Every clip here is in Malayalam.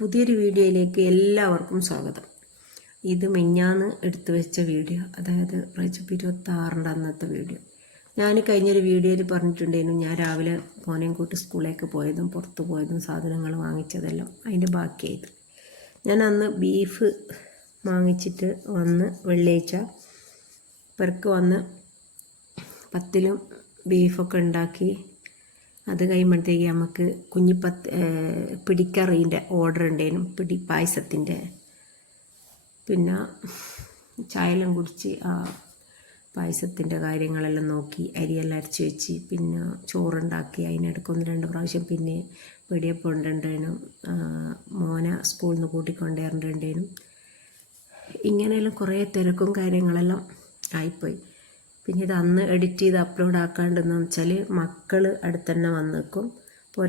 പുതിയൊരു വീഡിയോയിലേക്ക് എല്ലാവർക്കും സ്വാഗതം. ഇത് മിഞ്ഞാന്ന് എടുത്തു വെച്ച വീഡിയോ. അതായത് റെസിപ്പി ഇരുപത്തി ആറിന്റെ അന്നത്തെ വീഡിയോ. ഞാൻ കഴിഞ്ഞൊരു വീഡിയോയിൽ പറഞ്ഞിട്ടുണ്ടായിരുന്നു ഞാൻ രാവിലെ മോനെയും കൂട്ടി സ്കൂളിലേക്ക് പോയതും പുറത്ത് പോയതും സാധനങ്ങൾ വാങ്ങിച്ചതെല്ലാം അതിന്റെ ബാക്കിയായത്. ഞാൻ അന്ന് ബീഫ് വാങ്ങിച്ചിട്ട് വന്ന് വെള്ളിയാഴ്ച പെർക്ക് വന്ന് പത്തിലും ബീഫൊക്കെ ഉണ്ടാക്കി അത് കഴിയുമ്പോഴത്തേക്ക് നമുക്ക് കുഞ്ഞിപ്പത്ത് പിടിക്കറീന്റെ ഓർഡർ ഉണ്ടായിരുന്നു പിടി പായസത്തിന്റെ. പിന്നെ ചായയെല്ലാം കുടിച്ച് ആ പായസത്തിന്റെ കാര്യങ്ങളെല്ലാം നോക്കി അരിയെല്ലാം അരച്ച് വെച്ച് പിന്നെ ചോറുണ്ടാക്കി അതിനിടയ്ക്ക് ഒന്ന് രണ്ട് പ്രാവശ്യം പിന്നെ വെടിയപ്പം ഉണ്ടുണ്ടേനും മോന സ്കൂളിൽ നിന്ന് കൂട്ടിക്കൊണ്ടേണ്ടേനും ഇങ്ങനെയെല്ലാം കുറേ തിരക്കും കാര്യങ്ങളെല്ലാം ആയിപ്പോയി. പിന്നെ ഇത് അന്ന് എഡിറ്റ് ചെയ്ത് അപ്ലോഡ് ആക്കാണ്ടെന്ന് വെച്ചാൽ മക്കൾ അടുത്തന്നെ വന്ന് നിൽക്കും അപ്പോൾ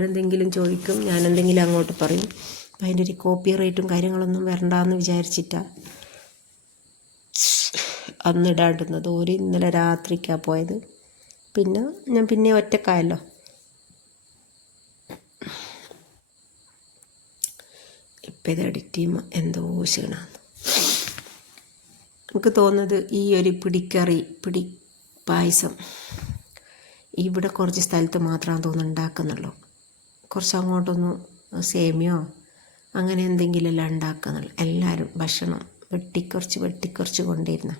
ചോദിക്കും ഞാൻ എന്തെങ്കിലും അങ്ങോട്ട് പറയും. അപ്പം അതിന്റെ ഒരു കോപ്പി റേറ്റും കാര്യങ്ങളൊന്നും വരണ്ടെന്ന് വിചാരിച്ചിട്ടാണ് അന്ന് ഇടാണ്ടുന്നത് ഒരു ഇന്നലെ രാത്രിക്കാണ് പോയത്. പിന്നെ ഞാൻ പിന്നെ ഒറ്റക്കായല്ലോ. ഇപ്പം ഇത് എഡിറ്റ് ചെയ്യുമ്പോൾ എന്തോ ക്ഷീണമാണ് എനിക്ക് തോന്നുന്നത് ഈ ഒരു പിടിക്കറി പിടി പായസം. ഇവിടെ കുറച്ച് സ്ഥലത്ത് മാത്രമാണ് തോന്നുന്നു ഉണ്ടാക്കുന്നുള്ളൂ. കുറച്ച് അങ്ങോട്ടൊന്നും സേമിയോ അങ്ങനെ എന്തെങ്കിലുമെല്ലാം ഉണ്ടാക്കുന്നുള്ളൂ. എല്ലാവരും ഭക്ഷണം വെട്ടിക്കുറച്ച് വെട്ടിക്കുറച്ച് കൊണ്ടിരുന്ന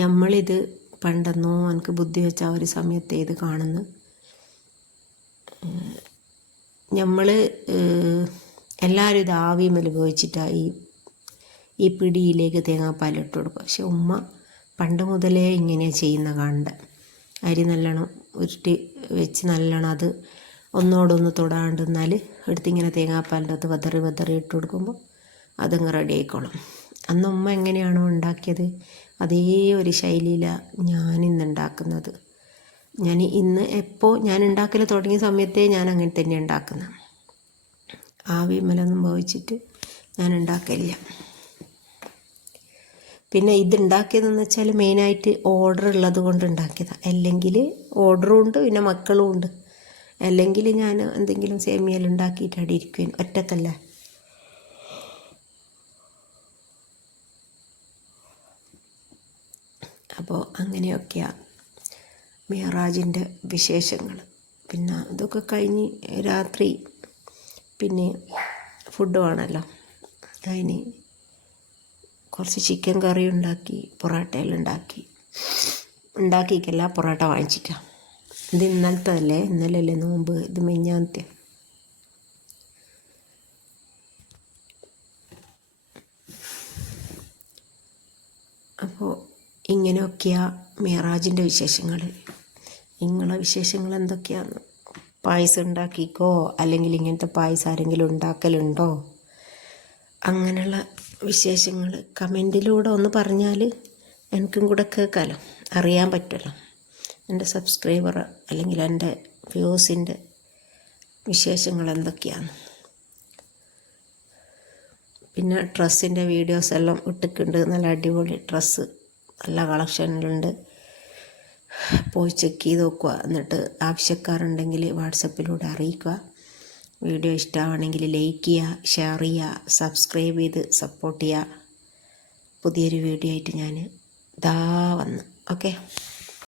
നമ്മളിത് പണ്ടെന്നോ എനിക്ക് ബുദ്ധി വെച്ച ആ ഒരു സമയത്ത് ഇത് കാണുന്നു? നമ്മൾ എല്ലാവരും ഇത് ആവിയും ഉപയോഗിച്ചിട്ടാണ് ഈ ഈ പിടിയിലേക്ക് തേങ്ങാപ്പാലിട്ട് കൊടുക്കുക. പക്ഷെ ഉമ്മ പണ്ട് മുതലേ ഇങ്ങനെ ചെയ്യുന്ന കണ്ട്. അരി നല്ലോണം ഉരുട്ടി വെച്ച് നല്ലോണം അത് ഒന്നോടൊന്ന് തൊടാണ്ട് എന്നാൽ എടുത്തിങ്ങനെ തേങ്ങാപ്പാലിന്റെ അത് വതറി വതറി ഇട്ട് കൊടുക്കുമ്പോൾ അതങ്ങ് റെഡി ആയിക്കോളും. അന്ന് ഉമ്മ എങ്ങനെയാണോ ഉണ്ടാക്കിയത്? അതേ ഒരു ശൈലിയിലാണ് ഞാനിന്ന് ഉണ്ടാക്കുന്നത്. ഞാൻ ഇന്ന് എപ്പോൾ ഞാൻ ഉണ്ടാക്കൽ തുടങ്ങിയ സമയത്തേ ഞാൻ അങ്ങനെ തന്നെ ഉണ്ടാക്കുന്നത് ആവി വിമലൊന്നും ഭവിച്ചിട്ട് ഞാൻ ഉണ്ടാക്കലില്ല. പിന്നെ ഇത് ഉണ്ടാക്കിയതെന്ന് വെച്ചാൽ മെയിനായിട്ട് ഓർഡർ ഉള്ളത് കൊണ്ട് ഉണ്ടാക്കിയതാണ് അല്ലെങ്കിൽ ഓർഡറും ഉണ്ട് പിന്നെ മക്കളും ഉണ്ട്. അല്ലെങ്കിൽ ഞാൻ എന്തെങ്കിലും സേമിയൽ ഉണ്ടാക്കിയിട്ട് അവിടെ ഇരിക്കുവേൻ ഒറ്റക്കല്ല? അപ്പോൾ അങ്ങനെയൊക്കെയാണ് മിയറാജിന്റെ വിശേഷങ്ങൾ പിന്നെ ഇതൊക്കെ കഴിഞ്ഞ് രാത്രി പിന്നെ ഫുഡ് വേണമല്ലോ അതിന് കുറച്ച് ചിക്കൻ കറി ഉണ്ടാക്കി പൊറോട്ടയിൽ ഉണ്ടാക്കി. ഉണ്ടാക്കിക്കല്ല പൊറോട്ട വാങ്ങിച്ചിട്ടാ. ഇത് ഇന്നലത്തെ അല്ലേ ഇന്നലെ അല്ലേ നോമ്പ്? ഇത് മിഞ്ഞാന്ത്യ അപ്പോൾ ഇങ്ങനെയൊക്കെയാ മേറാജിന്റെ വിശേഷങ്ങൾ നിങ്ങളെ വിശേഷങ്ങൾ എന്തൊക്കെയാണ് പായസം ഉണ്ടാക്കിക്കോ? അല്ലെങ്കിൽ ഇങ്ങനത്തെ പായസം ആരെങ്കിലും ഉണ്ടാക്കലുണ്ടോ? അങ്ങനെയുള്ള വിശേഷങ്ങൾ കമന്റിലൂടെ ഒന്ന് പറഞ്ഞാൽ എനിക്കും കൂടെ കേൾക്കാമല്ലോ അറിയാൻ പറ്റുമല്ലോ. എന്റെ സബ്സ്ക്രൈബർ അല്ലെങ്കിൽ എന്റെ വ്യൂസിന്റെ വിശേഷങ്ങൾ എന്തൊക്കെയാണ്? പിന്നെ ഡ്രസ്സിന്റെ വീഡിയോസ് എല്ലാം ഇട്ടിട്ടുണ്ട്. നല്ല അടിപൊളി ഡ്രസ്സ്. നല്ല കളക്ഷനിലുണ്ട്. പോയി ചെക്ക് ചെയ്ത് നോക്കുക. എന്നിട്ട് ആവശ്യക്കാരുണ്ടെങ്കിൽ വാട്സപ്പിലൂടെ അറിയിക്കുക. വീഡിയോ ഇഷ്ടമാണെങ്കിൽ ലൈക്ക് ചെയ്യുക ഷെയർ ചെയ്യുക സബ്സ്ക്രൈബ് ചെയ്ത് സപ്പോർട്ട് ചെയ്യുക. പുതിയൊരു വീഡിയോ ആയിട്ട് ഞാൻ ഇതാ വന്ന്. ഓക്കെ